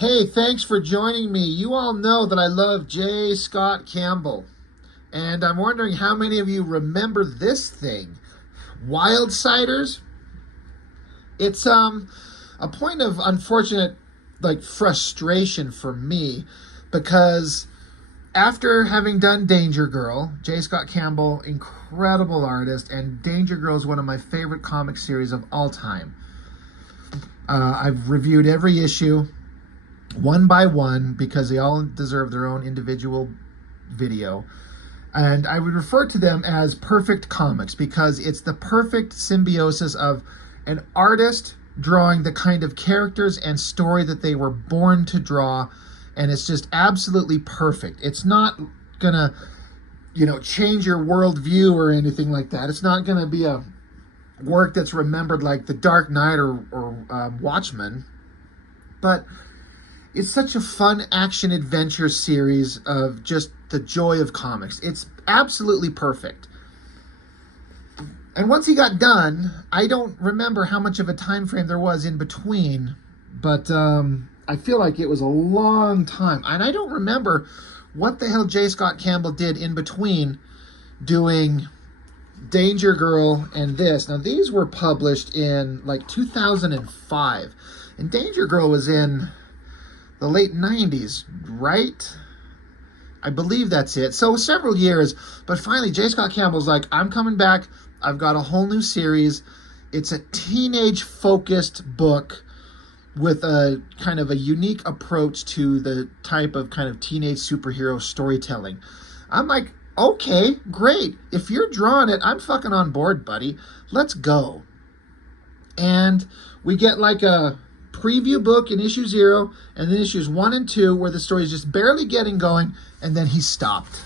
Hey, thanks for joining me. You all know that I love J. Scott Campbell. And I'm wondering how many of you remember this thing. WILDSIDERZ? It's a point of unfortunate frustration for me because after having done Danger Girl, J. Scott Campbell, incredible artist, and Danger Girl is one of my favorite comic series of all time. I've reviewed every issue one by one because they all deserve their own individual video. And I would refer to them as perfect comics because it's the perfect symbiosis of an artist drawing the kind of characters and story that they were born to draw, and it's just absolutely perfect. It's not gonna, change your worldview or anything like that. It's not gonna be a work that's remembered like The Dark Knight or Watchmen, but it's such a fun action-adventure series of just the joy of comics. It's absolutely perfect. And once he got done, I don't remember how much of a time frame there was in between, but I feel like it was a long time. And I don't remember what the hell J. Scott Campbell did in between doing Danger Girl and this. Now, these were published in 2005. And Danger Girl was in the late 90s, right? I believe that's it. So several years, but finally J. Scott Campbell's like, I'm coming back. I've got a whole new series. It's a teenage-focused book with a kind of a unique approach to the type of kind of teenage superhero storytelling. I'm like, okay, great. If you're drawing it, I'm fucking on board, buddy. Let's go. And we get like a preview book in issue 0, and then issues 1 and 2 where the story is just barely getting going, and then he stopped.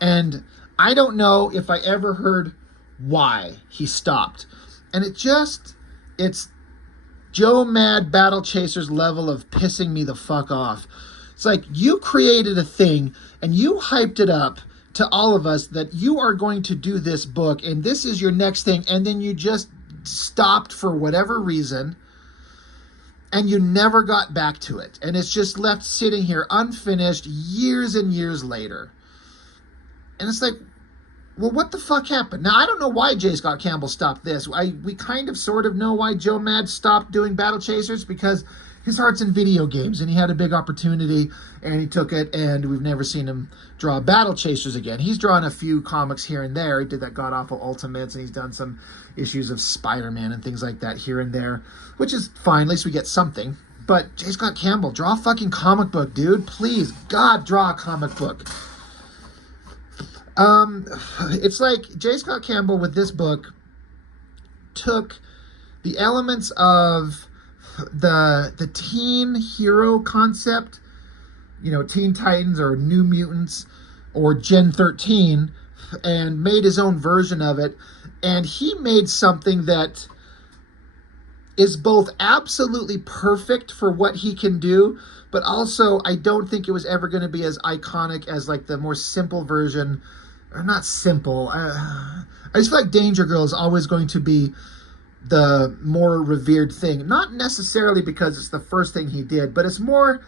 And I don't know if I ever heard why he stopped. And it's Joe Mad Battle Chasers level of pissing me the fuck off. It's like, you created a thing and you hyped it up to all of us that you are going to do this book and this is your next thing, and then you just stopped for whatever reason and you never got back to it. And it's just left sitting here unfinished years and years later. And it's like, well, what the fuck happened? Now, I don't know why J. Scott Campbell stopped this. We kind of sort of know why Joe Mad stopped doing Battle Chasers, because his heart's in video games, and he had a big opportunity, and he took it, and we've never seen him draw Battle Chasers again. He's drawn a few comics here and there. He did that god-awful Ultimates, and he's done some issues of Spider-Man and things like that here and there, which is fine. At least we get something. But J. Scott Campbell, draw a fucking comic book, dude. Please, God, draw a comic book. It's like J. Scott Campbell with this book took the elements of the teen hero concept, Teen Titans or New Mutants or Gen 13, and made his own version of it. And he made something that is both absolutely perfect for what he can do, but also I don't think it was ever going to be as iconic as the more simple version. Or not simple. I just feel like Danger Girl is always going to be the more revered thing. Not necessarily because it's the first thing he did, but it's more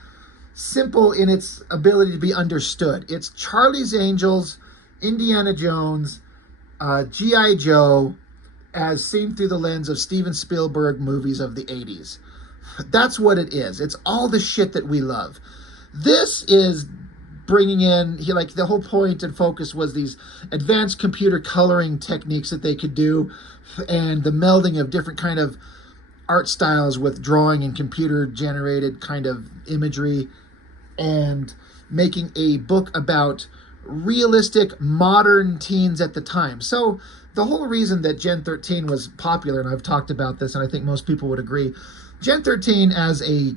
simple in its ability to be understood. It's Charlie's Angels, Indiana Jones, G.I. Joe, as seen through the lens of Steven Spielberg movies of the 80s. That's what it is. It's all the shit that we love. This is bringing in, the whole point and focus was these advanced computer coloring techniques that they could do, and the melding of different kind of art styles with drawing and computer generated kind of imagery, and making a book about realistic modern teens at the time. So the whole reason that Gen 13 was popular, and I've talked about this and I think most people would agree, Gen 13 as a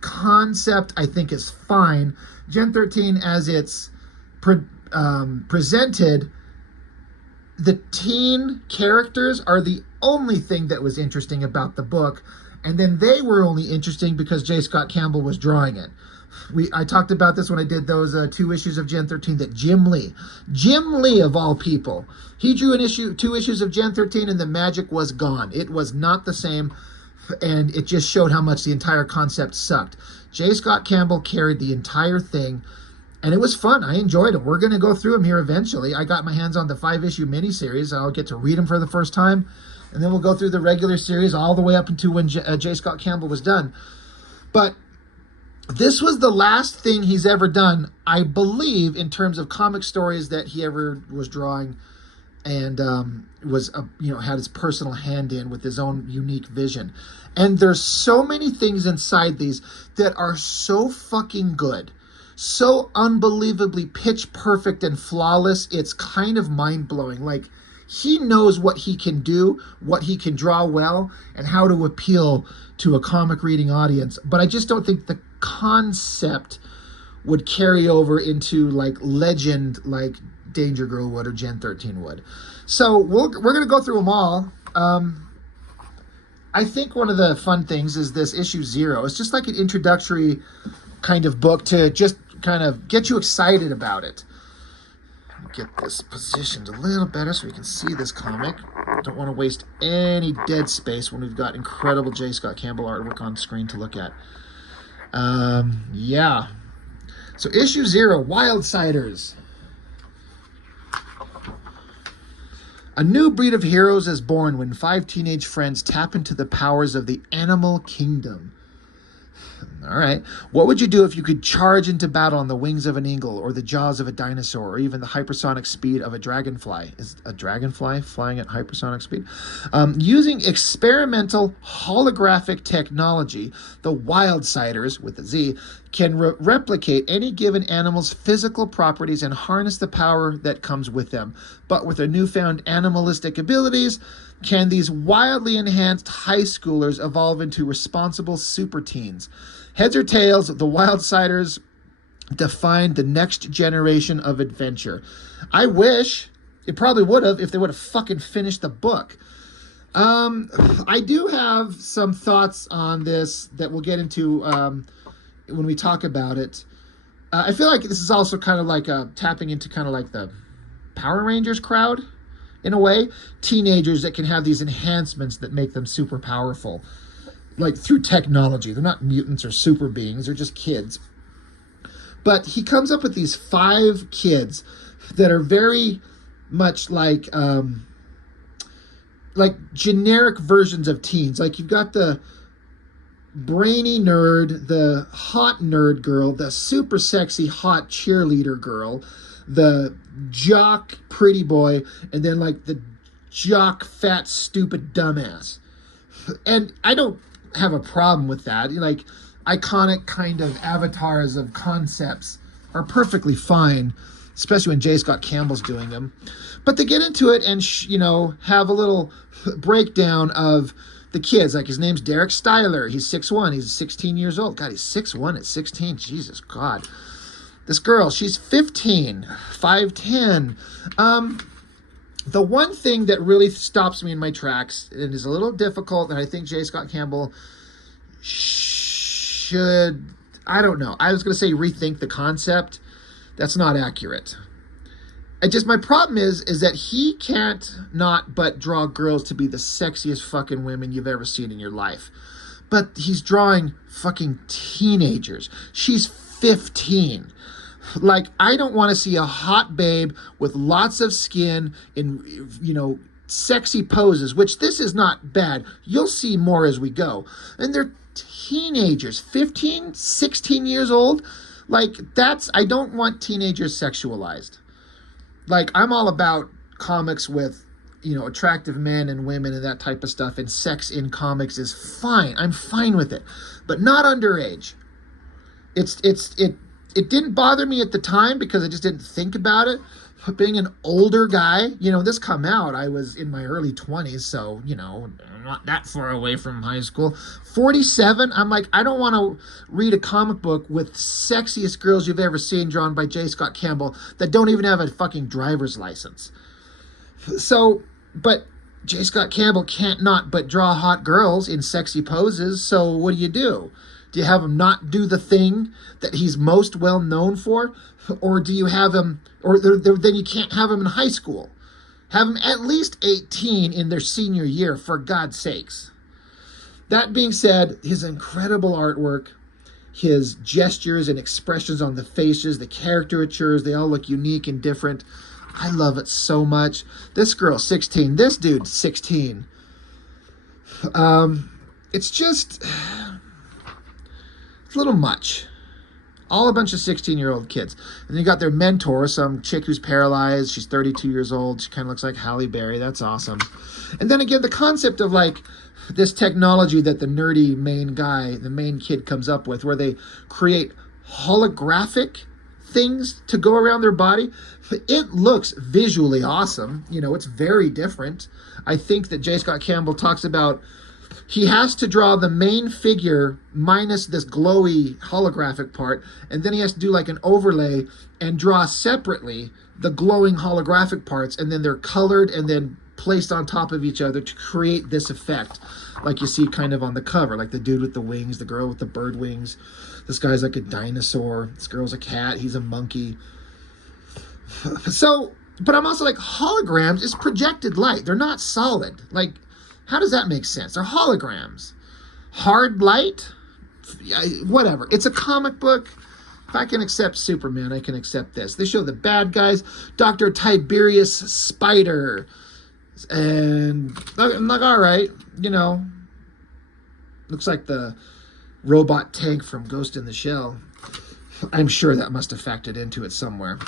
concept I think is fine. Gen 13 as it's presented, the teen characters are the only thing that was interesting about the book, and then they were only interesting because J. Scott Campbell was drawing it. I talked about this when I did those 2 issues of Gen 13 that Jim Lee of all people, he drew 2 issues of Gen 13 and the magic was gone. It was not the same. and it just showed how much the entire concept sucked. J. Scott Campbell carried the entire thing, and it was fun. I enjoyed it. We're going to go through them here eventually. I got my hands on the 5-issue miniseries. I'll get to read them for the first time, and then we'll go through the regular series all the way up until when J. Scott Campbell was done. But this was the last thing he's ever done, I believe, in terms of comic stories that he ever was drawing, and had his personal hand in with his own unique vision. And there's so many things inside these that are so fucking good, so unbelievably pitch perfect and flawless. It's kind of mind-blowing. Like, he knows what he can do, what he can draw well, and how to appeal to a comic reading audience. But I just don't think the concept would carry over into like legend like Danger Girl would or Gen 13 would. So we're going to go through them all. I think one of the fun things is this issue 0. It's just like an introductory kind of book to just kind of get you excited about it. Get this positioned a little better so we can see this comic. Don't want to waste any dead space when we've got incredible J. Scott Campbell artwork on screen to look at. Yeah. So issue 0, WILDSIDERZ. A new breed of heroes is born when 5 teenage friends tap into the powers of the animal kingdom. All right. What would you do if you could charge into battle on the wings of an eagle or the jaws of a dinosaur or even the hypersonic speed of a dragonfly? Is a dragonfly flying at hypersonic speed? Using experimental holographic technology, the WILDSIDERZ, with a Z, can replicate any given animal's physical properties and harness the power that comes with them. But with their newfound animalistic abilities, can these wildly enhanced high schoolers evolve into responsible super teens? Heads or tails, the WILDSIDERZ defined the next generation of adventure. I wish it probably would have if they would have fucking finished the book. I do have some thoughts on this that we'll get into when we talk about it. I feel like this is also kind of like tapping into kind of like the Power Rangers crowd. In a way, teenagers that can have these enhancements that make them super powerful, like through technology. They're not mutants or super beings, they're just kids. But he comes up with these 5 kids that are very much like generic versions of teens. Like, you've got the brainy nerd, the hot nerd girl, the super sexy hot cheerleader girl, the jock pretty boy, and then like the jock fat stupid dumbass. And I don't have a problem with that. Like, iconic kind of avatars of concepts are perfectly fine, especially when J. Scott Campbell's doing them. But they get into it and have a little breakdown of the kids. Like, his name's Derek Styler. He's 6'1". He's 16 years old. God, he's 6'1" at 16. Jesus God. This girl, she's 15, 5'10". The one thing that really stops me in my tracks, and is a little difficult, and I think J. Scott Campbell should, I don't know. I was going to say rethink the concept. That's not accurate. My problem is that he can't not but draw girls to be the sexiest fucking women you've ever seen in your life. But he's drawing fucking teenagers. She's 15. Like, I don't want to see a hot babe with lots of skin in, sexy poses, which this is not bad. You'll see more as we go. And they're teenagers, 15, 16 years old. Like, I don't want teenagers sexualized. Like, I'm all about comics with, attractive men and women and that type of stuff, and sex in comics is fine. I'm fine with it, but not underage. It didn't bother me at the time because I just didn't think about it. But being an older guy, this come out, I was in my early 20s, so, I'm not that far away from high school. 47, I'm like, I don't want to read a comic book with sexiest girls you've ever seen drawn by J. Scott Campbell that don't even have a fucking driver's license. So, but J. Scott Campbell can't not but draw hot girls in sexy poses, so what do? Do you have him not do the thing that he's most well known for? Or do you have him, then you can't have him in high school. Have him at least 18 in their senior year, for God's sakes. That being said, his incredible artwork, his gestures and expressions on the faces, the caricatures, they all look unique and different. I love it so much. This girl, 16. This dude, 16. It's just, it's a little much. All a bunch of 16-year-old kids. And then you got their mentor, some chick who's paralyzed. She's 32 years old. She kind of looks like Halle Berry. That's awesome. And then again, the concept of like this technology that the nerdy main guy, the main kid comes up with, where they create holographic things to go around their body. It looks visually awesome. You know, it's very different. I think that J. Scott Campbell talks about he has to draw the main figure minus this glowy holographic part, and then he has to do like an overlay and draw separately the glowing holographic parts, and then they're colored and then placed on top of each other to create this effect like you see kind of on the cover, like the dude with the wings, the girl with the bird wings. This guy's like a dinosaur. This girl's a cat. He's a monkey. So, but I'm also like, holograms is projected light. They're not solid. Like, how does that make sense? They're holograms. Hard light? Whatever. It's a comic book. If I can accept Superman, I can accept this. They show the bad guys. Dr. Tiberius Spider. And I'm like, all right, you know. Looks like the robot tank from Ghost in the Shell. I'm sure that must have factored into it somewhere.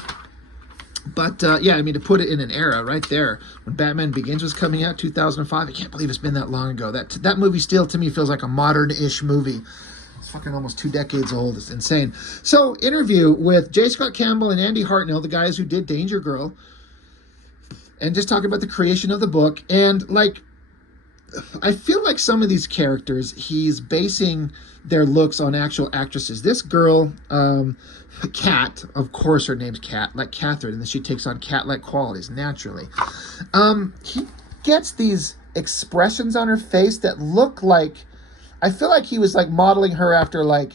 But, yeah, I mean, to put it in an era right there, when Batman Begins was coming out, 2005, I can't believe it's been that long ago. That movie still, to me, feels like a modern-ish movie. It's fucking almost 2 decades old. It's insane. So, interview with J. Scott Campbell and Andy Hartnell, the guys who did Danger Girl, and just talking about the creation of the book. And, like, I feel like some of these characters, he's basing their looks on actual actresses. This girl, Cat, of course her name's Cat, like Catherine, and then she takes on cat-like qualities naturally. He gets these expressions on her face that look like, I feel like he was like modeling her after like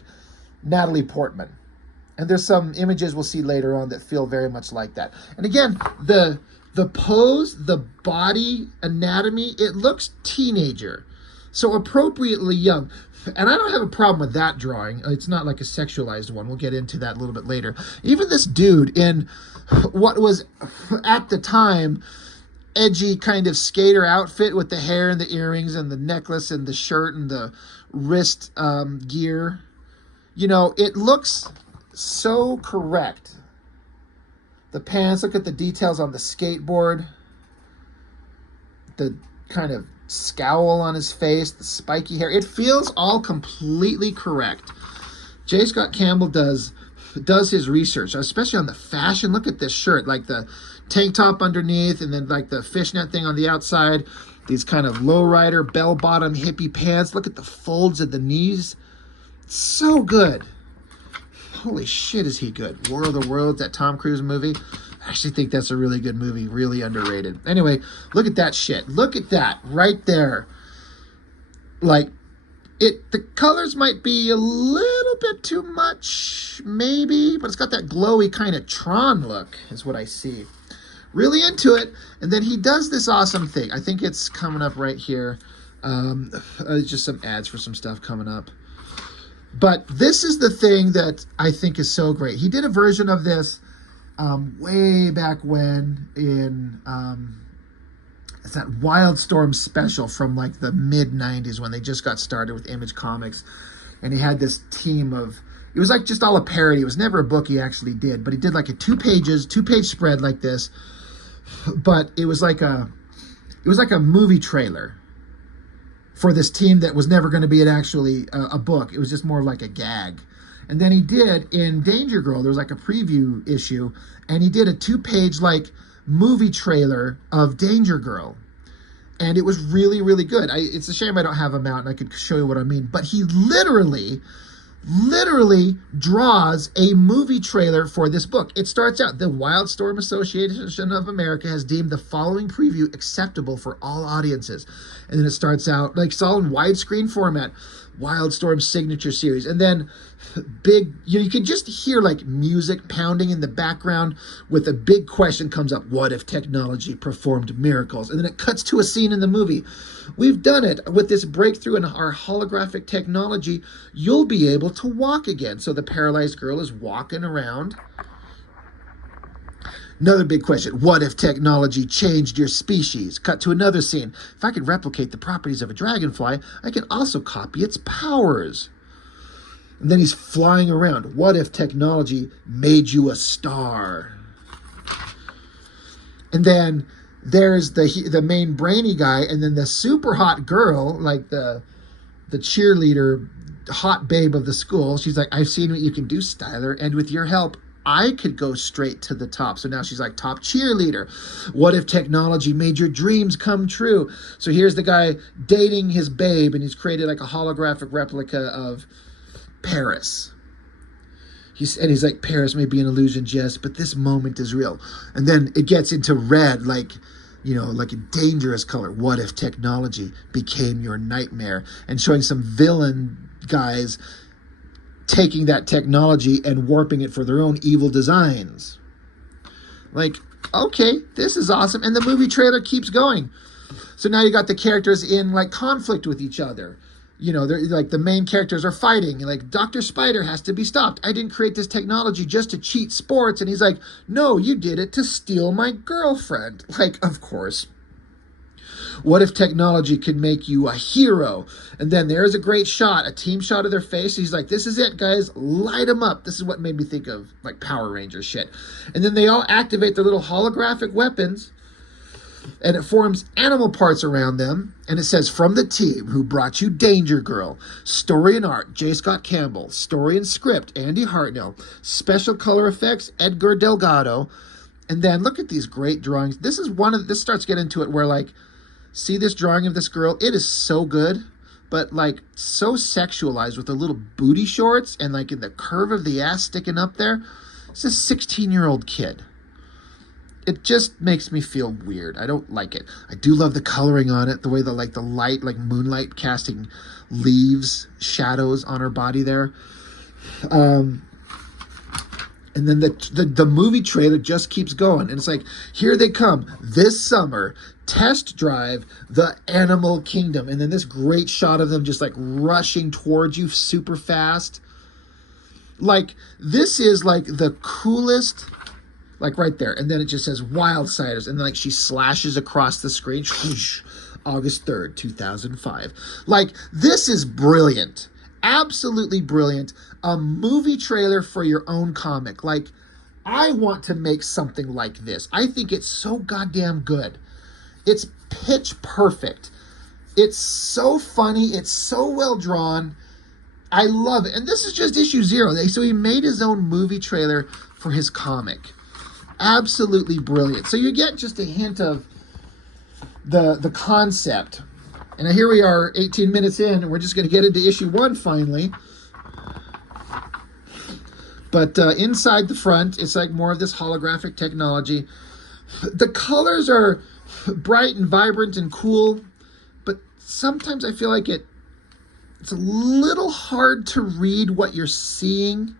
Natalie Portman. And there's some images we'll see later on that feel very much like that. And again, the pose, the body anatomy, it looks teenager. So appropriately young. And I don't have a problem with that drawing. It's not like a sexualized one. We'll get into that a little bit later. Even this dude in what was, at the time, edgy kind of skater outfit with the hair and the earrings and the necklace and the shirt and the wrist gear. You know, it looks so correct. The pants, look at the details on the skateboard. The kind of scowl on his face, the spiky hair. It feels all completely correct. J. Scott Campbell does his research, especially on the fashion. Look at this shirt, like the tank top underneath and then like the fishnet thing on the outside. These kind of lowrider, bell-bottom, hippie pants. Look at the folds of the knees. So good. Holy shit, is he good. War of the Worlds, that Tom Cruise movie. I actually think that's a really good movie, really underrated. Anyway, look at that shit. Look at that right there. Like, the colors might be a little bit too much, maybe, but it's got that glowy kind of Tron look, is what I see. Really into it. And then he does this awesome thing. I think it's coming up right here. Just some ads for some stuff coming up. But this is the thing that I think is so great. He did a version of this way back when in it's that Wildstorm special from like the mid-90s when they just got started with Image Comics. And he had this team of, it was like just all a parody. It was never a book he actually did, but he did like a 2-page spread like this. But it was like a movie trailer for this team that was never going to be a book. It was just more like a gag. And then he did, in Danger Girl, there was like a preview issue, and he did a 2-page like movie trailer of Danger Girl. And it was really, really good. It's a shame I don't have him out and I could show you what I mean. But he literally draws a movie trailer for this book. It starts out, the Wildstorm Association of America has deemed the following preview acceptable for all audiences. And then it starts out, like, it's all in widescreen format. Wildstorm Signature Series. And then big, you can just hear like music pounding in the background with a big question comes up. What if technology performed miracles? And then it cuts to a scene in the movie. We've done it. With this breakthrough in our holographic technology, you'll be able to walk again. So the paralyzed girl is walking around. Another big question. What if technology changed your species? Cut to another scene. If I could replicate the properties of a dragonfly, I can also copy its powers. And then he's flying around. What if technology made you a star? And then there's the main brainy guy, and then the super hot girl, like the cheerleader, hot babe of the school. She's like, I've seen what you can do, Styler, and with your help, I could go straight to the top. So now she's like top cheerleader. What if technology made your dreams come true? So here's the guy dating his babe, and he's created like a holographic replica of Paris. He's like, Paris may be an illusion, Jess, but this moment is real. And then it gets into red, like, you know, like a dangerous color. What if technology became your nightmare? And showing some villain guys taking that technology and warping it for their own evil designs. Like, okay, this is awesome. And the movie trailer keeps going. So now you got the characters in like conflict with each other. You know, they're like the main characters are fighting. Like, Dr. Spider has to be stopped. I didn't create this technology just to cheat sports. And he's like, no, you did it to steal my girlfriend. Like, of course. What if technology could make you a hero? And then there's a great shot, a team shot of their face. He's like, this is it, guys. Light them up. This is what made me think of like Power Rangers shit. And then they all activate their little holographic weapons, and it forms animal parts around them. And it says, from the team who brought you Danger Girl, story and art, J. Scott Campbell, story and script, Andy Hartnell, special color effects, Edgar Delgado. And then look at these great drawings. This starts getting into it where like, see this drawing of this girl? It is so good, but like so sexualized with the little booty shorts and like in the curve of the ass sticking up there. It's a 16-year-old kid. It just makes me feel weird. I don't like it. I do love the coloring on it, the way the light, like moonlight casting leaves, shadows on her body there. And then the movie trailer just keeps going. And it's like, here they come this summer, test drive the Animal Kingdom. And then this great shot of them just like rushing towards you super fast. Like, this is like the coolest, like right there. And then it just says WILDSIDERZ. And then like she slashes across the screen. August 3rd, 2005. Like, this is brilliant. Absolutely brilliant. A movie trailer for your own comic. Like, I want to make something like this. I think it's so goddamn good. It's pitch perfect. It's so funny. It's so well drawn. I love it. And this is just issue 0. So he made his own movie trailer for his comic. Absolutely brilliant. So you get just a hint of the concept. And here we are 18 minutes in, and we're just going to get into issue 1 finally. But inside the front, it's like more of this holographic technology. The colors are bright and vibrant and cool, but sometimes I feel like it's a little hard to read what you're seeing.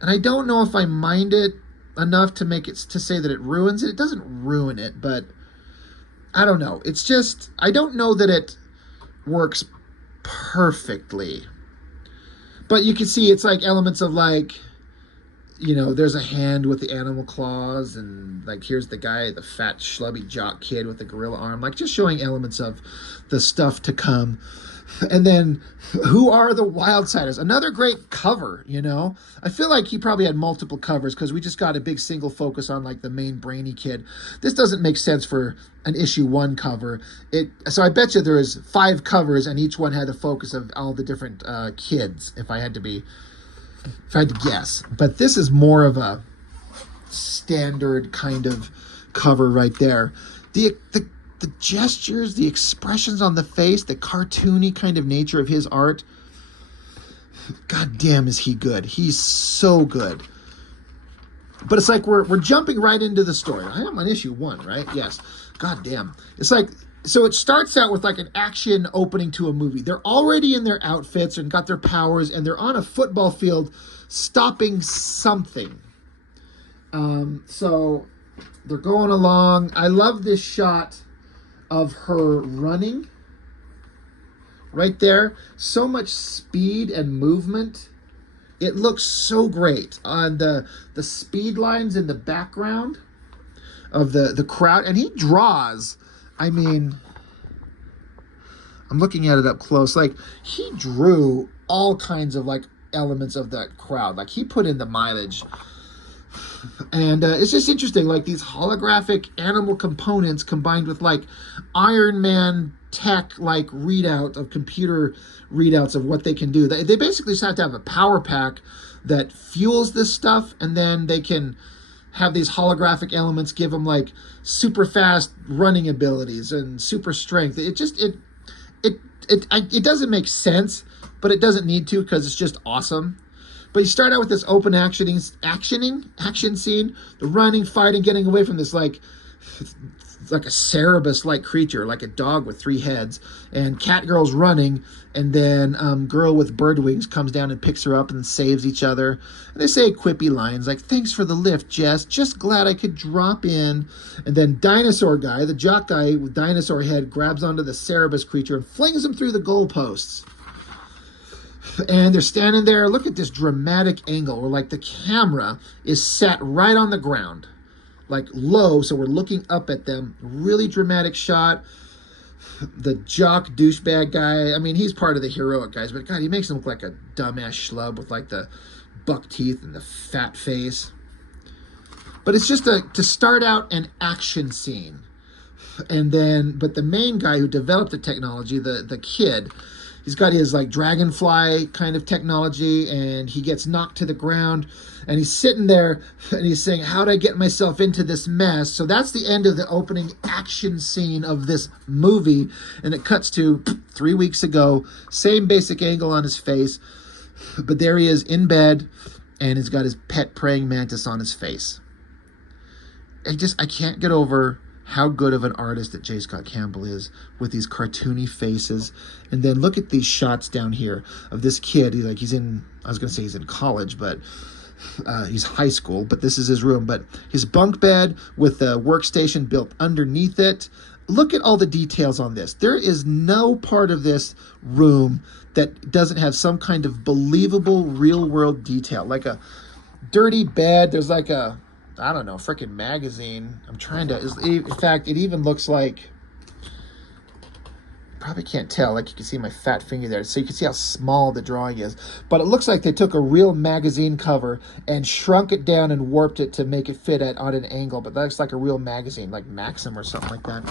And I don't know if I mind it enough to make it to say that it ruins it. It doesn't ruin it, but I don't know. It's just, I don't know that it works perfectly. But you can see it's like elements of like, you know, there's a hand with the animal claws, and like here's the guy, the fat schlubby jock kid with the gorilla arm, like just showing elements of the stuff to come. And then, who are the WILDSIDERZ? Another great cover, you know? I feel like he probably had multiple covers because we just got a big single focus on like the main brainy kid. This doesn't make sense for an issue 1 cover. So I bet you there is 5 covers, and each one had a focus of all the different kids, if I had to guess. But this is more of a standard kind of cover right there. The gestures, the expressions on the face, the cartoony kind of nature of his art. God damn, is he good. He's so good. But it's like we're jumping right into the story. I am on issue 1, right? Yes. God damn. It's like So it starts out with like an action opening to a movie. They're already in their outfits and got their powers, and they're on a football field stopping something. So they're going along. I love this shot of her running right there. So much speed and movement. It looks so great on the speed lines in the background of the crowd. And he draws, I mean, I'm looking at it up close. Like, he drew all kinds of like elements of that crowd. Like, he put in the mileage. And it's just interesting, like these holographic animal components combined with like Iron Man tech, like readout of computer readouts of what they can do. They basically just have to have a power pack that fuels this stuff, and then they can have these holographic elements give them like super fast running abilities and super strength. It doesn't make sense, but it doesn't need to, because it's just awesome. But you start out with this open action scene, the running, fighting, getting away from this like a Cerebus-like creature, like a dog with 3 heads, and Catgirl's running, and then girl with bird wings comes down and picks her up and saves each other. And they say quippy lines like, "Thanks for the lift, Jess. Just glad I could drop in." And then dinosaur guy, the jock guy with dinosaur head, grabs onto the Cerebus creature and flings him through the goalposts. And they're standing there. Look at this dramatic angle where like the camera is set right on the ground, like low, so we're looking up at them. Really dramatic shot. The jock douchebag guy, I mean, he's part of the heroic guys, but God, he makes him look like a dumbass schlub with like the buck teeth and the fat face. But it's just to start out an action scene. And then, but the main guy who developed the technology, the kid, he's got his like dragonfly kind of technology, and he gets knocked to the ground, and he's sitting there and he's saying, "How'd I get myself into this mess?" So that's the end of the opening action scene of this movie. And it cuts to 3 weeks ago, same basic angle on his face, but there he is in bed, and he's got his pet praying mantis on his face. I can't get over how good of an artist that J. Scott Campbell is with these cartoony faces. And then look at these shots down here of this kid. He's in college, but he's high school, but this is his room. But his bunk bed with the workstation built underneath it. Look at all the details on this. There is no part of this room that doesn't have some kind of believable real world detail. Like a dirty bed. There's like a, I don't know, freaking magazine. In fact, it even looks like, probably can't tell, like you can see my fat finger there, so you can see how small the drawing is. But it looks like they took a real magazine cover and shrunk it down and warped it to make it fit on an angle. But that looks like a real magazine, like Maxim or something like that.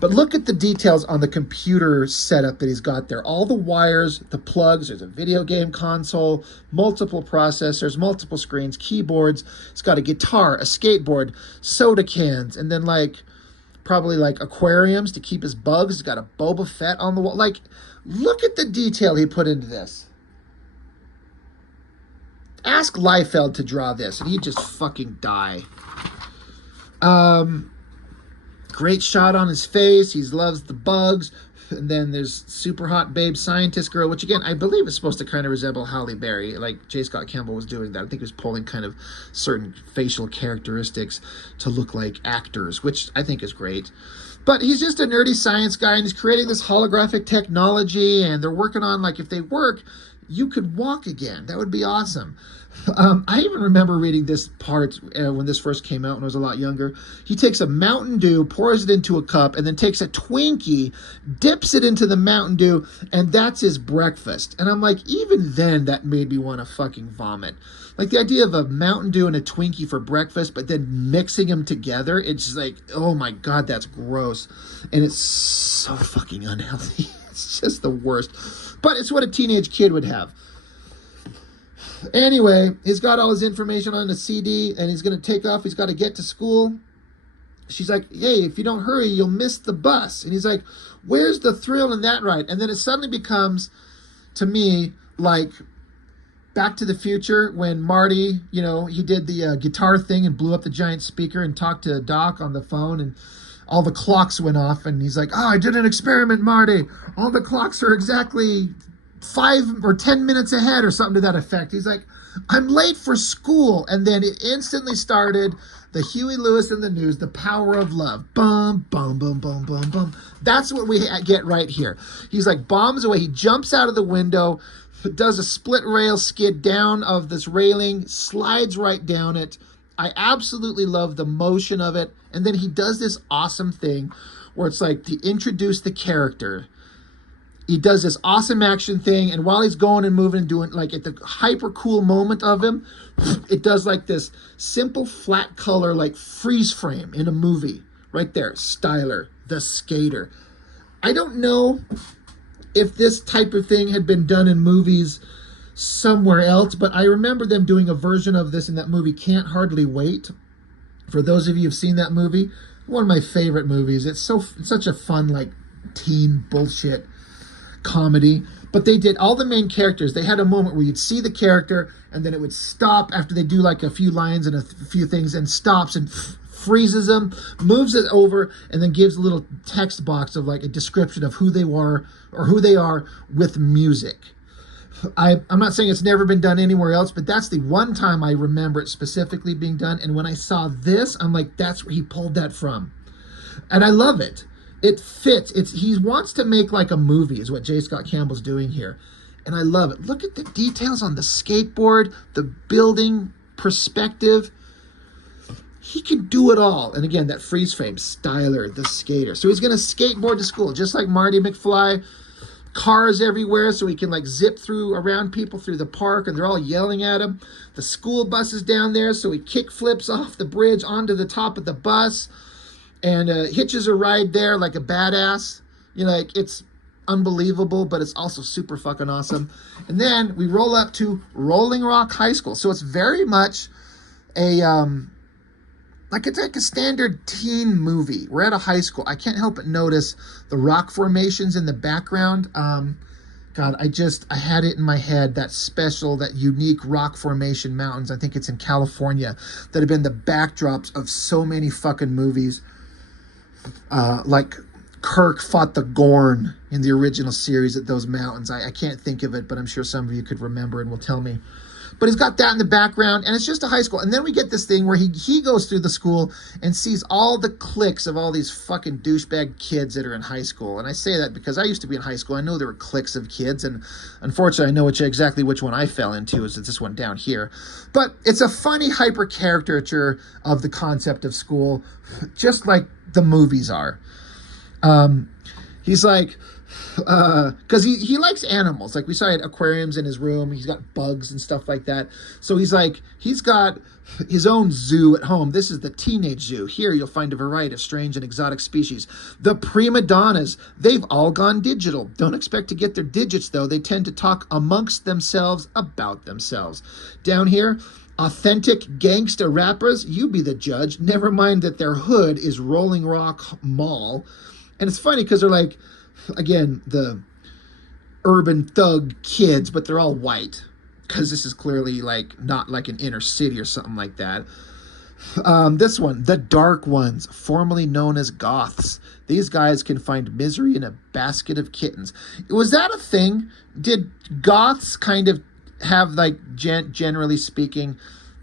But look at the details on the computer setup that he's got there. All the wires, the plugs, there's a video game console, multiple processors, multiple screens, keyboards. It's got a guitar, a skateboard, soda cans, and then probably aquariums to keep his bugs. He's got a Boba Fett on the wall. Like, look at the detail he put into this. Ask Liefeld to draw this, and he'd just fucking die. Great shot on his face. He loves the bugs. And then there's super hot babe scientist girl, which again, I believe is supposed to kind of resemble Halle Berry. Like J. Scott Campbell was doing that. I think he was pulling kind of certain facial characteristics to look like actors, which I think is great. But he's just a nerdy science guy, and he's creating this holographic technology, and they're working on, like, if they work, you could walk again. That would be awesome. I even remember reading this part when this first came out when I was a lot younger. He takes a Mountain Dew, pours it into a cup, and then takes a Twinkie, dips it into the Mountain Dew, and that's his breakfast. And I'm like, even then, that made me want to fucking vomit. Like, the idea of a Mountain Dew and a Twinkie for breakfast, but then mixing them together, it's just like, oh my God, that's gross. And it's so fucking unhealthy. It's just the worst. But it's what a teenage kid would have. Anyway, he's got all his information on the CD, and he's going to take off. He's got to get to school. She's like, hey, if you don't hurry, you'll miss the bus. And he's like, where's the thrill in that ride? And then it suddenly becomes, to me, like Back to the Future when Marty, he did the guitar thing and blew up the giant speaker and talked to Doc on the phone. And all the clocks went off, and he's like, "Oh, I did an experiment, Marty. All the clocks are exactly 5 or 10 minutes ahead," or something to that effect. He's like, "I'm late for school." And then it instantly started the Huey Lewis in the News, The Power of Love. Bum, bum, bum, bum, bum, bum. That's what we get right here. He's like bombs away. He jumps out of the window, does a split rail skid down of this railing, slides right down it. I absolutely love the motion of it. And then he does this awesome thing where it's like to introduce the character. He does this awesome action thing, and while he's going and moving and doing, like at the hyper cool moment of him, it does like this simple flat color, like freeze frame in a movie. Right there, Styler, the skater. I don't know if this type of thing had been done in movies somewhere else, but I remember them doing a version of this in that movie, Can't Hardly Wait. For those of you who've seen that movie, one of my favorite movies. It's such a fun, like, teen bullshit comedy. But they did all the main characters. They had a moment where you'd see the character, and then it would stop after they do like a few lines and a few things, and stops and freezes them, moves it over, and then gives a little text box of like a description of who they were or who they are with music. I'm not saying it's never been done anywhere else, but that's the one time I remember it specifically being done. And when I saw this, I'm like, that's where he pulled that from. And I love it. It fits. He wants to make like a movie is what J. Scott Campbell's doing here. And I love it. Look at the details on the skateboard, the building perspective. He can do it all. And again, that freeze frame, Styler, the skater. So he's going to skateboard to school, just like Marty McFly. Cars everywhere, so he can like zip through around people through the park, and they're all yelling at him. The school bus is down there, so he kick flips off the bridge onto the top of the bus and hitches a ride there like a badass. You know, like, it's unbelievable, but it's also super fucking awesome. And then we roll up to Rolling Rock High School. So it's very much a it's like a standard teen movie. We're at a high school. I can't help but notice the rock formations in the background. God, I had it in my head, that unique rock formation mountains. I think it's in California, that have been the backdrops of so many fucking movies. Like Kirk fought the Gorn in the original series at those mountains. I can't think of it, but I'm sure some of you could remember and will tell me. But he's got that in the background, and it's just a high school. And then we get this thing where he goes through the school and sees all the cliques of all these fucking douchebag kids that are in high school. And I say that because I used to be in high school. I know there were cliques of kids, and unfortunately I know exactly which one I fell into, is this one down here. But it's a funny hyper caricature of the concept of school, just like the movies are. He's like... because he likes animals. Like we saw at aquariums in his room. He's got bugs and stuff like that. So he's got his own zoo at home. This is the teenage zoo. Here you'll find a variety of strange and exotic species. The prima donnas, they've all gone digital. Don't expect to get their digits though. They tend to talk amongst themselves about themselves. Down here, authentic gangsta rappers, you be the judge. Never mind that their hood is Rolling Rock Mall. And it's funny because they're like, again, the urban thug kids, but they're all white because this is clearly like not like an inner city or something like that. This one, the dark ones, formerly known as goths. These guys can find misery in a basket of kittens. Was that a thing? Did goths kind of have, like, generally speaking,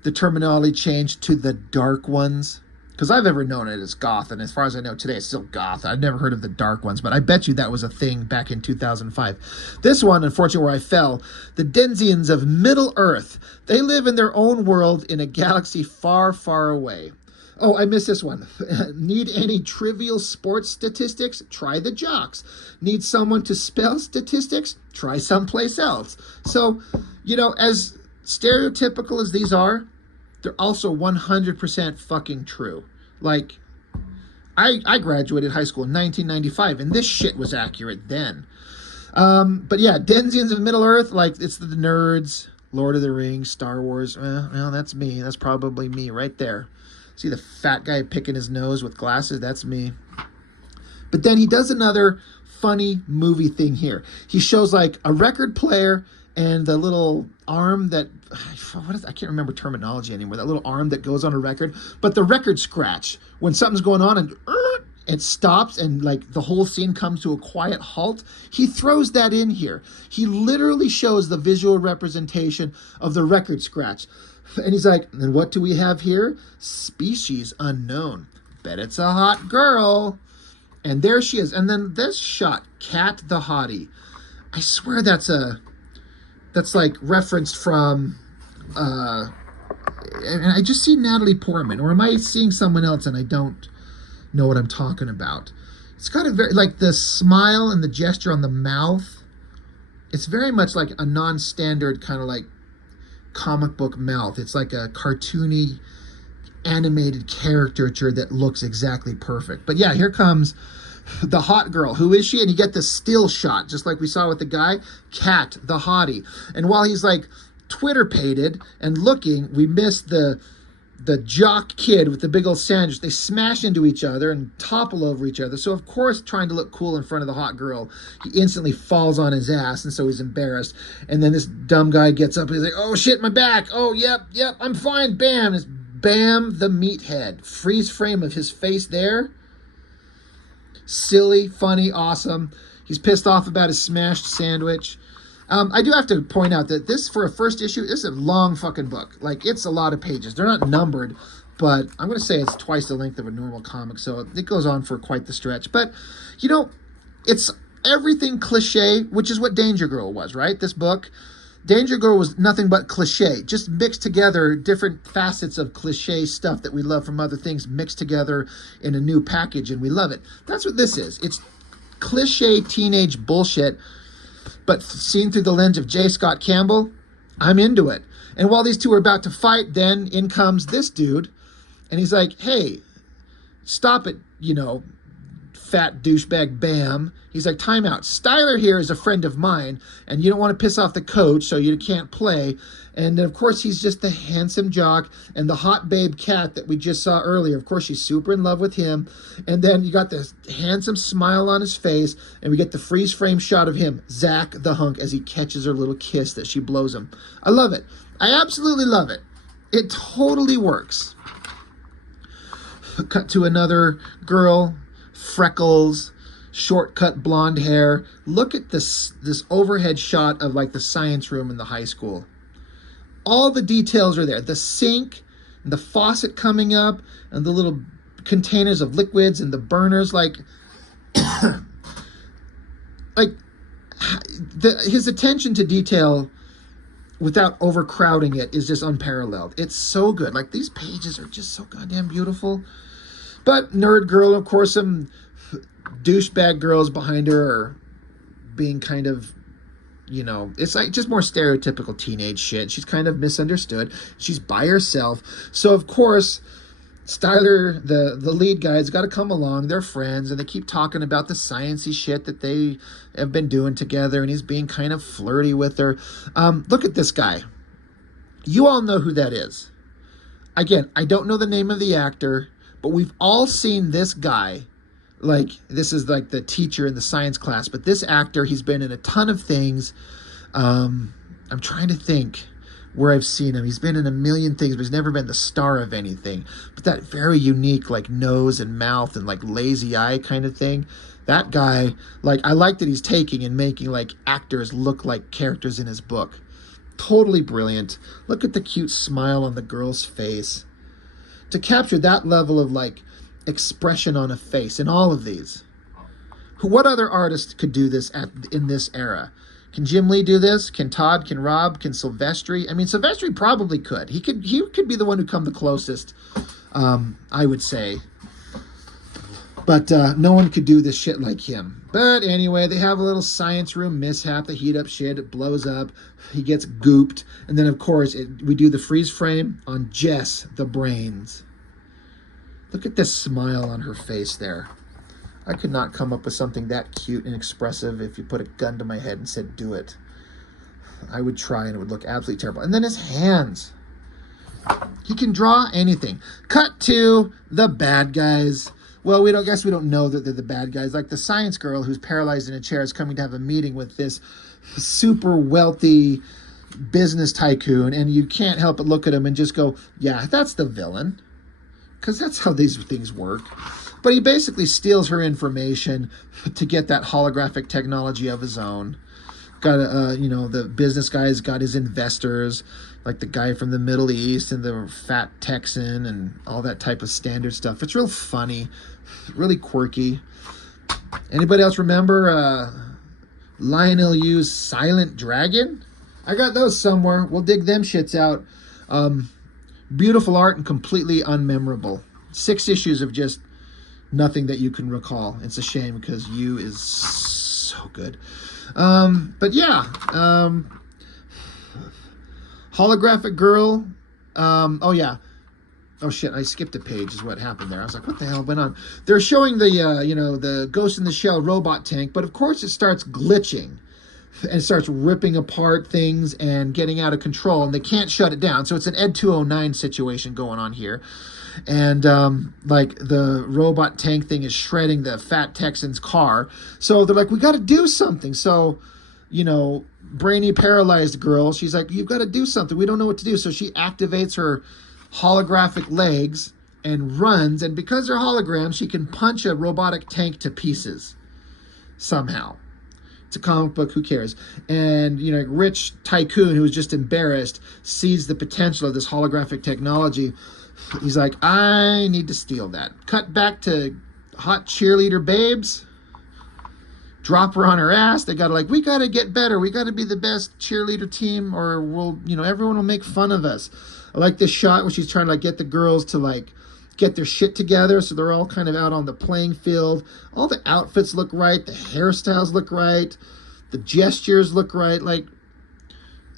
the terminology changed to the dark ones? Because I've ever known it as goth, and as far as I know today, it's still goth. I've never heard of the dark ones, but I bet you that was a thing back in 2005. This one, unfortunately, where I fell, the Denzians of Middle Earth. They live in their own world in a galaxy far, far away. Oh, I missed this one. Need any trivial sports statistics? Try the jocks. Need someone to spell statistics? Try someplace else. So, you know, as stereotypical as these are, they're also 100% fucking true. Like, I graduated high school in 1995, and this shit was accurate then. But yeah, Denzians of Middle Earth, like, it's the nerds, Lord of the Rings, Star Wars. Well, that's me. That's probably me right there. See the fat guy picking his nose with glasses? That's me. But then he does another funny movie thing here. He shows, like, a record player and the little arm that, I can't remember terminology anymore, that little arm that goes on a record, but the record scratch, when something's going on and it stops and like the whole scene comes to a quiet halt. He throws that in here. He literally shows the visual representation of the record scratch. And he's like, and what do we have here? Species unknown. Bet it's a hot girl. And there she is. And then this shot, Cat the Hottie. I swear that's like referenced from, and I just see Natalie Portman, or am I seeing someone else and I don't know what I'm talking about? It's got a very, like the smile and the gesture on the mouth. It's very much like a non-standard kind of like comic book mouth. It's like a cartoony animated caricature that looks exactly perfect. But yeah, here comes the hot girl. Who is she? And you get the still shot, just like we saw with the guy, Cat the Hottie. And while he's like Twitter-pated and looking, we miss the jock kid with the big old sandwich. They smash into each other and topple over each other. So of course, trying to look cool in front of the hot girl, he instantly falls on his ass, and so he's embarrassed. And then this dumb guy gets up and he's like, oh shit, my back. Oh, yep, I'm fine. Bam. It's Bam the meathead. Freeze frame of his face there. Silly, funny, awesome. He's pissed off about his smashed sandwich. I do have to point out that this, for a first issue, this is a long fucking book. Like, it's a lot of pages. They're not numbered, but I'm going to say it's twice the length of a normal comic, so it goes on for quite the stretch. But, you know, it's everything cliche, which is what Danger Girl was, right? This book. Danger Girl was nothing but cliche, just mixed together different facets of cliche stuff that we love from other things mixed together in a new package, and we love it. That's what this is. It's cliche teenage bullshit, but seen through the lens of J. Scott Campbell. I'm into it. And while these two are about to fight, then in comes this dude, and he's like, hey, stop it, you know, fat douchebag Bam. He's like, time out. Styler here is a friend of mine, and you don't want to piss off the coach, so you can't play. And of course, he's just the handsome jock, and the hot babe Cat that we just saw earlier. Of course, she's super in love with him. And then you got this handsome smile on his face, and we get the freeze frame shot of him, Zach the hunk, as he catches her little kiss that she blows him. I love it. I absolutely love it. It totally works. Cut to another girl, freckles, shortcut blonde hair. Look at this overhead shot of like the science room in the high school. All the details are there. The sink, and the faucet coming up, and the little containers of liquids and the burners. Like, his attention to detail without overcrowding it is just unparalleled. It's so good. Like, these pages are just so goddamn beautiful. But nerd girl, of course, some douchebag girls behind her are being kind of, you know, it's like just more stereotypical teenage shit. She's kind of misunderstood. She's by herself. So, of course, Styler, the lead guy, has got to come along. They're friends, and they keep talking about the sciencey shit that they have been doing together, and he's being kind of flirty with her. Look at this guy. You all know who that is. Again, I don't know the name of the actor, but we've all seen this guy. Like, this is like the teacher in the science class, but this actor, he's been in a ton of things. I'm trying to think where I've seen him. He's been in a million things, but he's never been the star of anything. But that very unique, like, nose and mouth and, like, lazy eye kind of thing, that guy, like, I like that he's taking and making, like, actors look like characters in his book. Totally brilliant. Look at the cute smile on the girl's face. To capture that level of, like, expression on a face in all of these. What other artist could do this in this era? Can Jim Lee do this? Can Todd? Can Rob? Can Silvestri? I mean, Silvestri probably could. He could be the one who come the closest, I would say. But no one could do this shit like him. But anyway, they have a little science room mishap. They heat up shit. It blows up. He gets gooped. And then, of course, we do the freeze frame on Jess, the brains. Look at this smile on her face there. I could not come up with something that cute and expressive if you put a gun to my head and said, do it. I would try and it would look absolutely terrible. And then his hands. He can draw anything. Cut to the bad guys. Well, we don't know that they're the bad guys. Like the science girl who's paralyzed in a chair is coming to have a meeting with this super wealthy business tycoon. And you can't help but look at him and just go, yeah, that's the villain. Because that's how these things work. But he basically steals her information to get that holographic technology of his own. Got the business guy's got his investors, like the guy from the Middle East and the fat Texan and all that type of standard stuff. It's real funny, really quirky. Anybody else remember Lionel Yu's Silent Dragon? I got those somewhere. We'll dig them shits out. Beautiful art and completely unmemorable. 6 issues of just nothing that you can recall. It's a shame because Yu is so good. But yeah, holographic girl. Oh yeah. Oh shit, I skipped a page is what happened there. I was like, what the hell went on? They're showing the, the Ghost in the Shell robot tank, but of course it starts glitching and starts ripping apart things and getting out of control, and they can't shut it down. So it's an Ed 209 situation going on here. And like the robot tank thing is shredding the fat Texan's car. So they're like, we got to do something. So, brainy paralyzed girl, she's like, you've got to do something. We don't know what to do. So she activates her holographic legs and runs. And because they're holograms, she can punch a robotic tank to pieces somehow. It's a comic book, who cares? And, rich tycoon who was just embarrassed sees the potential of this holographic technology. He's like, I need to steal that. Cut back to hot cheerleader babes. Drop her on her ass. They we got to get better. We got to be the best cheerleader team or we'll, everyone will make fun of us. I like this shot where she's trying to get the girls to get their shit together. So they're all kind of out on the playing field. All the outfits look right. The hairstyles look right. The gestures look right.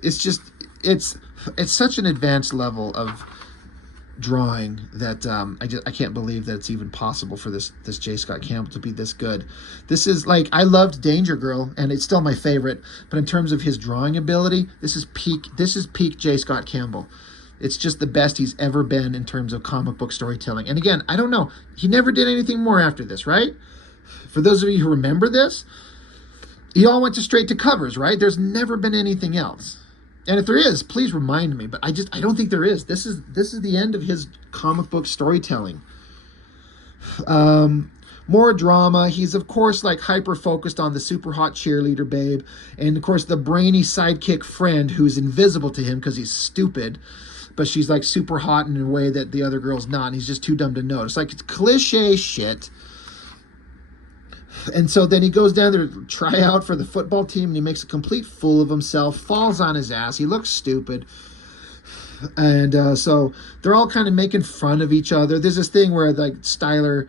It's such an advanced level of drawing that I can't believe that it's even possible for this J. Scott Campbell to be this good. This is I loved Danger Girl and it's still my favorite, but in terms of his drawing ability, this is peak J. Scott Campbell. It's just the best he's ever been in terms of comic book storytelling. And again, I don't know, he never did anything more after this, right? For those of you who remember this, he all went straight to covers, right? There's never been anything else. And if there is, please remind me. But I don't think there is. This is the end of his comic book storytelling. More drama. He's, of course, hyper-focused on the super hot cheerleader babe. And, of course, the brainy sidekick friend who's invisible to him because he's stupid. But she's, super hot in a way that the other girl's not. And he's just too dumb to notice. It's cliche shit. And so then he goes down there to try out for the football team, and he makes a complete fool of himself, falls on his ass. He looks stupid. And so they're all kind of making fun of each other. There's this thing where, Styler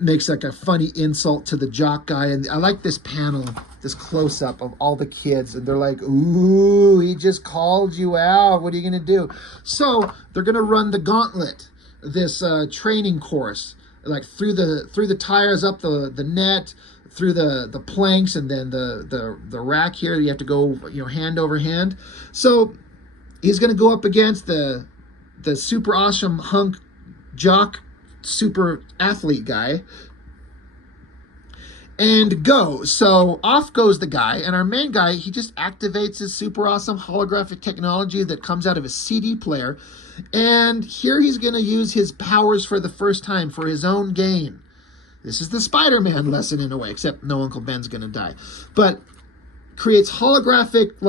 makes, a funny insult to the jock guy. And I like this panel, this close-up of all the kids. And they're like, ooh, he just called you out. What are you going to do? So they're going to run the gauntlet, this training course. Through the tires, up the net, through the planks, and then the rack here. You have to go hand over hand. So he's going to go up against the super awesome hunk jock super athlete guy and go. So off goes the guy, and our main guy, he just activates his super awesome holographic technology that comes out of his CD player. And here he's going to use his powers for the first time for his own gain. This is the Spider-Man lesson in a way, except no Uncle Ben's going to die. But creates holographic,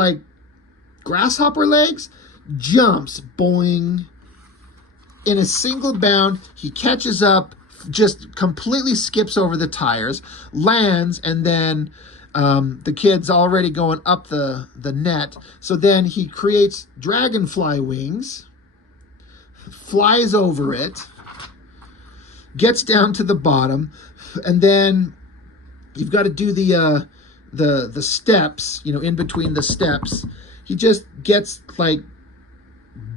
grasshopper legs, jumps, boing. In a single bound, he catches up, just completely skips over the tires, lands, and then the kid's already going up the net. So then he creates dragonfly wings, flies over it, gets down to the bottom, and then you've got to do the steps, in between the steps. He just gets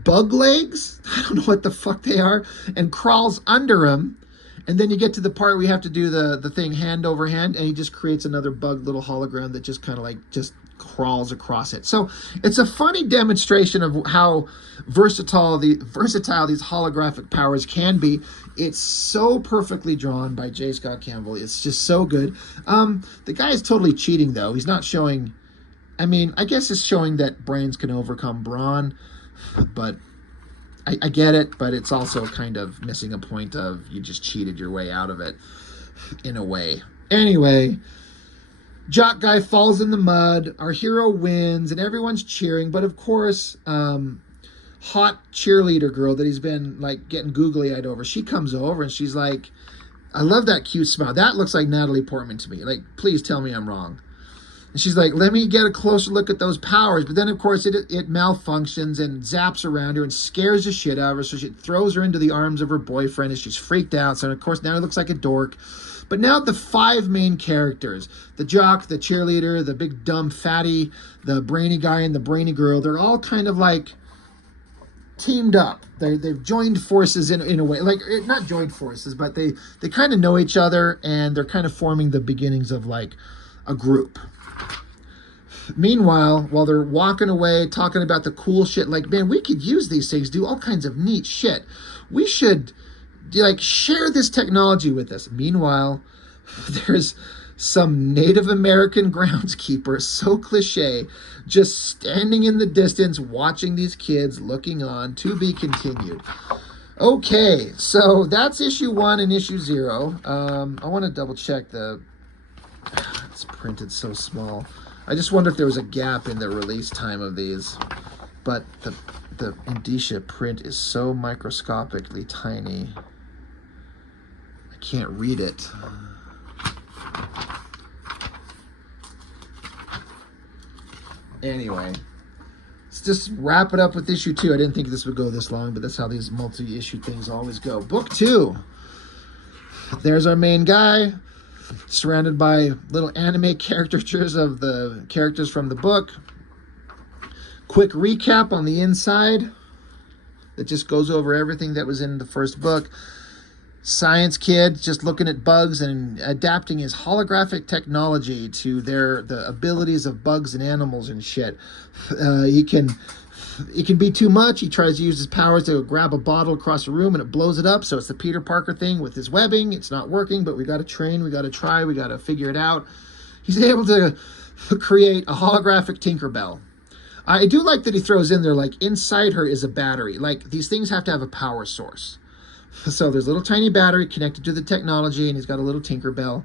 bug legs, I don't know what the fuck they are, and crawls under him. And then you get to the part where you have to do the thing hand over hand, and he just creates another bug little hologram that just kind of just crawls across it. So it's a funny demonstration of how versatile these holographic powers can be. It's so perfectly drawn by J. Scott Campbell. It's just so good. The guy is totally cheating, though. He's not showing... I guess it's showing that brains can overcome brawn, but I get it, but it's also kind of missing a point of you just cheated your way out of it in a way. Anyway, jock guy falls in the mud. Our hero wins, and everyone's cheering. But of course, hot cheerleader girl that he's been like getting googly-eyed over, she comes over and she's like, I love that cute smile. That looks like Natalie Portman to me. Like, please tell me I'm wrong. And she's like, let me get a closer look at those powers. But then, of course, it malfunctions and zaps around her and scares the shit out of her. So she throws her into the arms of her boyfriend and she's freaked out. So, of course, now it looks like a dork. But now the 5 main characters, the jock, the cheerleader, the big dumb fatty, the brainy guy, and the brainy girl, they're all kind of like teamed up. They've joined forces in a way. Like, not joined forces, but they kind of know each other and they're kind of forming the beginnings of like a group. Meanwhile, while they're walking away, talking about the cool shit, like, man, we could use these things, do all kinds of neat shit. We should, like, share this technology with us. Meanwhile, there's some Native American groundskeeper, so cliche, just standing in the distance, watching these kids, looking on, to be continued. Okay, so that's issue 1 and issue 0. I want to double check it's printed so small. I just wonder if there was a gap in the release time of these, but the indicia print is so microscopically tiny, I can't read it. Anyway, let's just wrap it up with issue 2. I didn't think this would go this long, but that's how these multi-issue things always go. Book 2. There's our main guy, surrounded by little anime caricatures of the characters from the book. Quick recap on the inside that just goes over everything that was in the first book. Science kid just looking at bugs and adapting his holographic technology to the abilities of bugs and animals and shit. It can be too much. He tries to use his powers to grab a bottle across the room and it blows it up. So it's the Peter Parker thing with his webbing. It's not working, but we got to train. We got to try. We got to figure it out. He's able to create a holographic Tinkerbell. I do like that he throws in there, like, inside her is a battery. Like, these things have to have a power source. So there's a little tiny battery connected to the technology, and he's got a little Tinkerbell.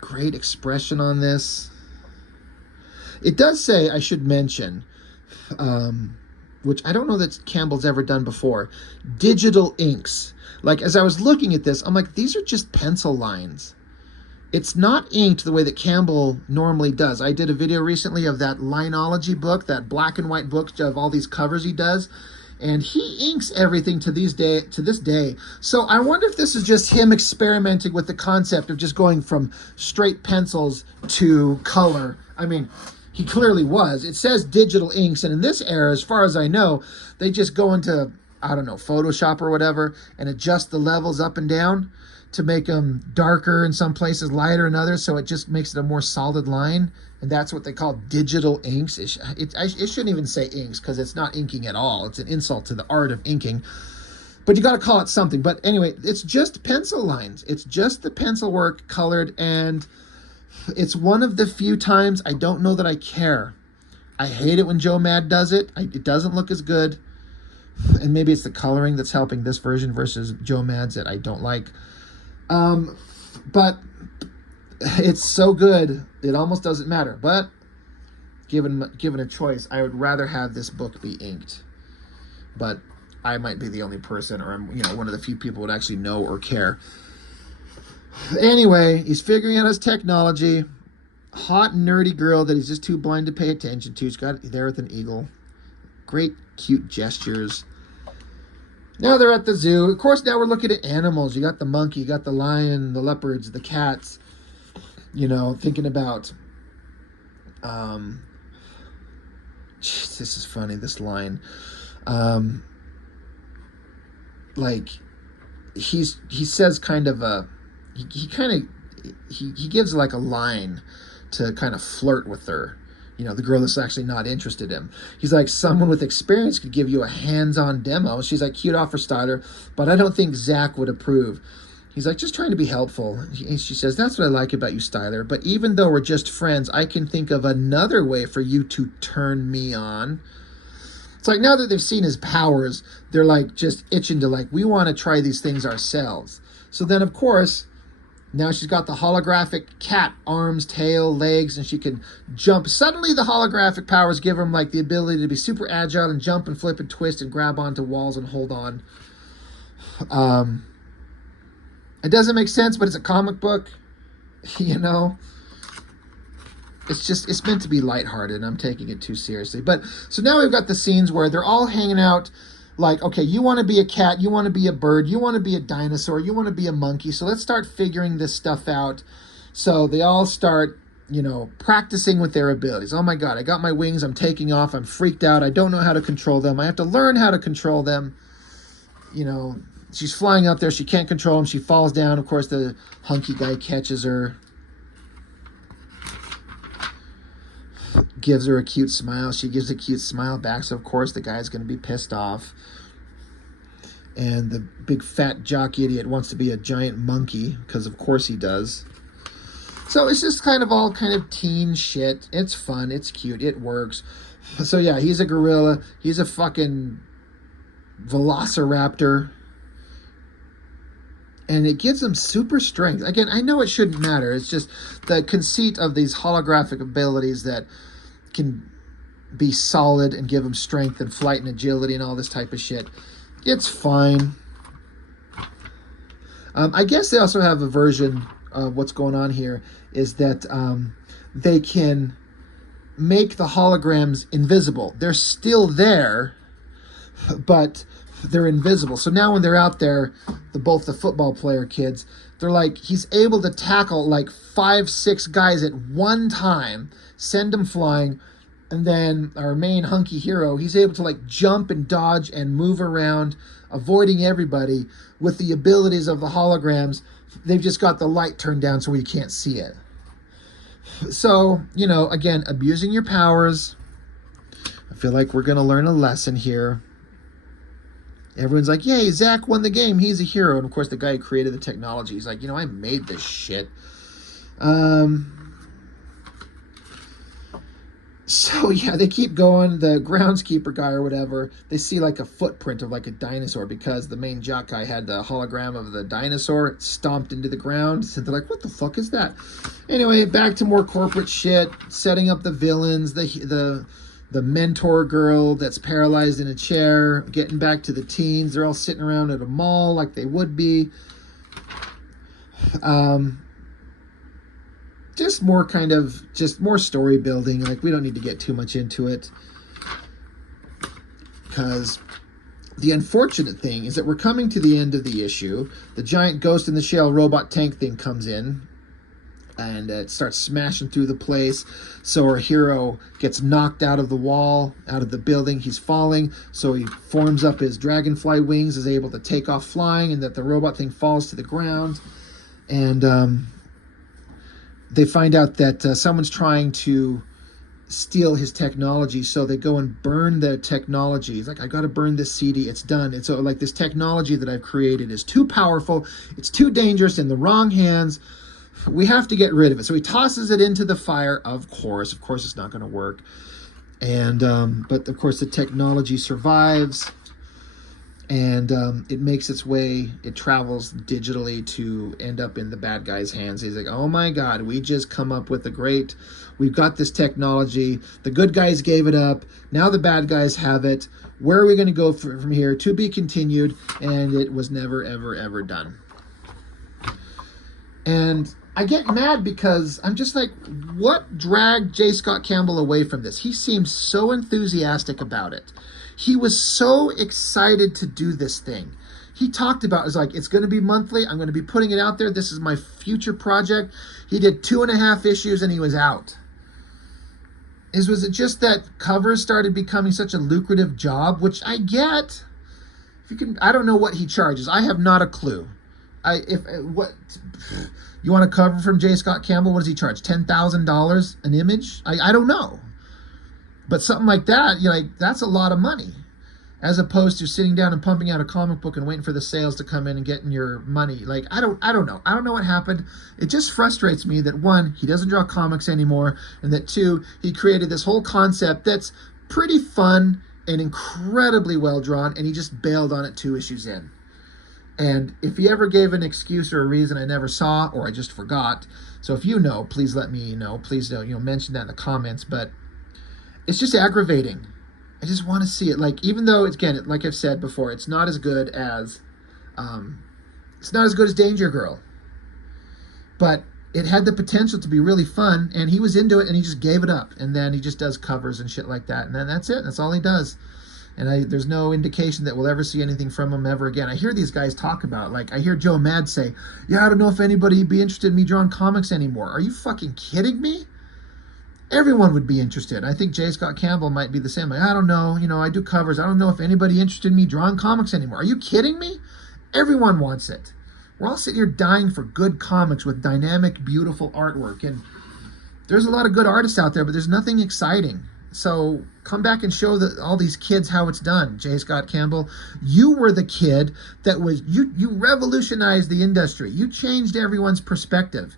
Great expression on this. It does say, I should mention, which I don't know that Campbell's ever done before, digital inks. Like, as I was looking at this, I'm like, these are just pencil lines. It's not inked the way that Campbell normally does. I did a video recently of that linology book, that black and white book of all these covers he does, and he inks everything to this day. So I wonder if this is just him experimenting with the concept of just going from straight pencils to color. I mean, he clearly was. It says digital inks, and in this era, as far as I know, they just go into, I don't know, Photoshop or whatever, and adjust the levels up and down to make them darker in some places, lighter in others, so it just makes it a more solid line, and that's what they call digital inks. It shouldn't even say inks, because it's not inking at all. It's an insult to the art of inking, but you got to call it something. But anyway, it's just pencil lines. It's just the pencil work colored, and it's one of the few times I don't know that I care. I hate it when Joe Mad does it. It doesn't look as good, and maybe it's the coloring that's helping this version versus Joe Mad's that I don't like. But it's so good, it almost doesn't matter. But given a choice, I would rather have this book be inked. But I might be the only person, or I'm, one of the few people who would actually know or care. Anyway, he's figuring out his technology. Hot, nerdy girl that he's just too blind to pay attention to. She's got there with an eagle. Great, cute gestures. Now they're at the zoo. Of course, now we're looking at animals. You got the monkey, you got the lion, the leopards, the cats. Thinking about... this is funny, this line. He says kind of a... He gives like a line to kind of flirt with her. The girl that's actually not interested in him. He's like, someone with experience could give you a hands-on demo. She's like, cute offer, Styler, but I don't think Zach would approve. He's like, just trying to be helpful. She says, that's what I like about you, Styler, but even though we're just friends, I can think of another way for you to turn me on. It's like now that they've seen his powers, they're like just itching to like, we want to try these things ourselves. So then, of course, now she's got the holographic cat arms, tail, legs, and she can jump. Suddenly the holographic powers give him like the ability to be super agile and jump and flip and twist and grab onto walls and hold on. It doesn't make sense, but it's a comic book, you know. It's meant to be lighthearted, and I'm taking it too seriously. But so now we've got the scenes where they're all hanging out like, okay, you want to be a cat, you want to be a bird, you want to be a dinosaur, you want to be a monkey. So let's start figuring this stuff out. So they all start, you know, practicing with their abilities. Oh my God, I got my wings, I'm taking off, I'm freaked out, I don't know how to control them. I have to learn how to control them. You know, she's flying up there, she can't control them, she falls down. Of course, the hunky guy catches her, gives her a cute smile. She gives a cute smile back, so of course the guy's going to be pissed off. And the big fat jock idiot wants to be a giant monkey, because of course he does. So it's just kind of all kind of teen shit. It's fun, it's cute, it works. So yeah, he's a gorilla. He's a fucking velociraptor. And it gives them super strength. Again, I know it shouldn't matter. It's just the conceit of these holographic abilities that can be solid and give them strength and flight and agility and all this type of shit. It's fine. I guess they also have a version of what's going on here is that they can make the holograms invisible. They're still there, but they're invisible. So now when they're out there, both the football player kids, they're like, he's able to tackle like 5-6 guys at one time, send them flying, and then our main hunky hero, he's able to like jump and dodge and move around, avoiding everybody with the abilities of the holograms. They've just got the light turned down so we can't see it. So, you know, again, abusing your powers. I feel like we're going to learn a lesson here. Everyone's like, yay, Zach won the game. He's a hero. And, of course, the guy who created the technology, he's like, you know, I made this shit. So, yeah, they keep going. The groundskeeper guy or whatever, they see, like, a footprint of, like, a dinosaur because the main jock guy had the hologram of the dinosaur stomped into the ground. So they're like, what the fuck is that? Anyway, back to more corporate shit, setting up the villains, the mentor girl that's paralyzed in a chair, getting back to the teens. They're all sitting around at a mall like they would be. Just more more story building. Like, we don't need to get too much into it. Because the unfortunate thing is that we're coming to the end of the issue. The giant Ghost in the Shell robot tank thing comes in. And it starts smashing through the place. So our hero gets knocked out of the wall, out of the building. He's falling. So he forms up his dragonfly wings, is able to take off flying, and that the robot thing falls to the ground. And they find out that someone's trying to steal his technology. So they go and burn the technology. He's like, I got to burn this CD. It's done. And so, like, this technology that I've created is too powerful. It's too dangerous in the wrong hands. We have to get rid of it. So he tosses it into the fire. Of course it's not going to work. And but of course the technology survives, and it makes its way. It travels digitally to end up in the bad guy's hands. He's like, oh my God, we just come up with we've got this technology. The good guys gave it up. Now the bad guys have it. Where are we going to go from here? To be continued. And it was never, ever, ever done. And I get mad because I'm just like, what dragged J. Scott Campbell away from this? He seemed so enthusiastic about it. He was so excited to do this thing. He talked about, it's like, it's going to be monthly. I'm going to be putting it out there. This is my future project. He did 2.5 issues and he was out. Was it just that covers started becoming such a lucrative job, which I get. I don't know what he charges. I have not a clue. You want a cover from J. Scott Campbell? What does he charge? $10,000 an image? I don't know. But something like that, you're like, that's a lot of money. As opposed to sitting down and pumping out a comic book and waiting for the sales to come in and getting your money. Like, I don't know. I don't know what happened. It just frustrates me that, one, he doesn't draw comics anymore, and that, two, he created this whole concept that's pretty fun and incredibly well drawn, and he just bailed on it 2 issues in. And if he ever gave an excuse or a reason I never saw, or I just forgot, so if you know, please let me know. Please don't, mention that in the comments. But it's just aggravating. I just want to see it. Like, even though it's, again, like I've said before, it's not as good as Danger Girl, but it had the potential to be really fun, and he was into it, and he just gave it up. And then he just does covers and shit like that, and then that's it. That's all he does. And there's no indication that we'll ever see anything from him ever again. I hear these guys talk about, like, I hear Joe Mad say, yeah, I don't know if anybody would be interested in me drawing comics anymore. Are you fucking kidding me? Everyone would be interested. I think J. Scott Campbell might be the same. Like, I don't know. I do covers. I don't know if anybody interested in me drawing comics anymore. Are you kidding me? Everyone wants it. We're all sitting here dying for good comics with dynamic, beautiful artwork. And there's a lot of good artists out there, but there's nothing exciting. So come back and show all these kids how it's done. J. Scott Campbell, you were the kid that was, you revolutionized the industry. You changed everyone's perspective.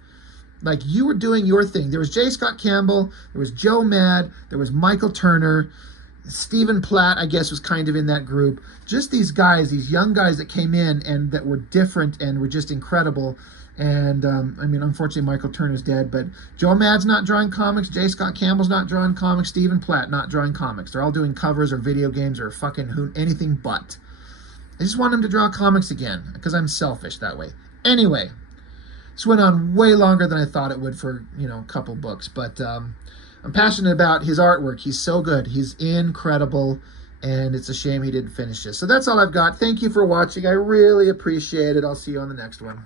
Like, you were doing your thing. There was J. Scott Campbell, there was Joe Mad, there was Michael Turner, Stephen Platt, I guess, was kind of in that group. Just these guys, these young guys that came in and that were different and were just incredible. And, unfortunately, Michael Turner's dead, but Joe Mad's not drawing comics, J. Scott Campbell's not drawing comics, Stephen Platt not drawing comics. They're all doing covers or video games or fucking anything but. I just want them to draw comics again, because I'm selfish that way. Anyway, this went on way longer than I thought it would for, a couple books, but I'm passionate about his artwork. He's so good. He's incredible, and it's a shame he didn't finish this. So that's all I've got. Thank you for watching. I really appreciate it. I'll see you on the next one.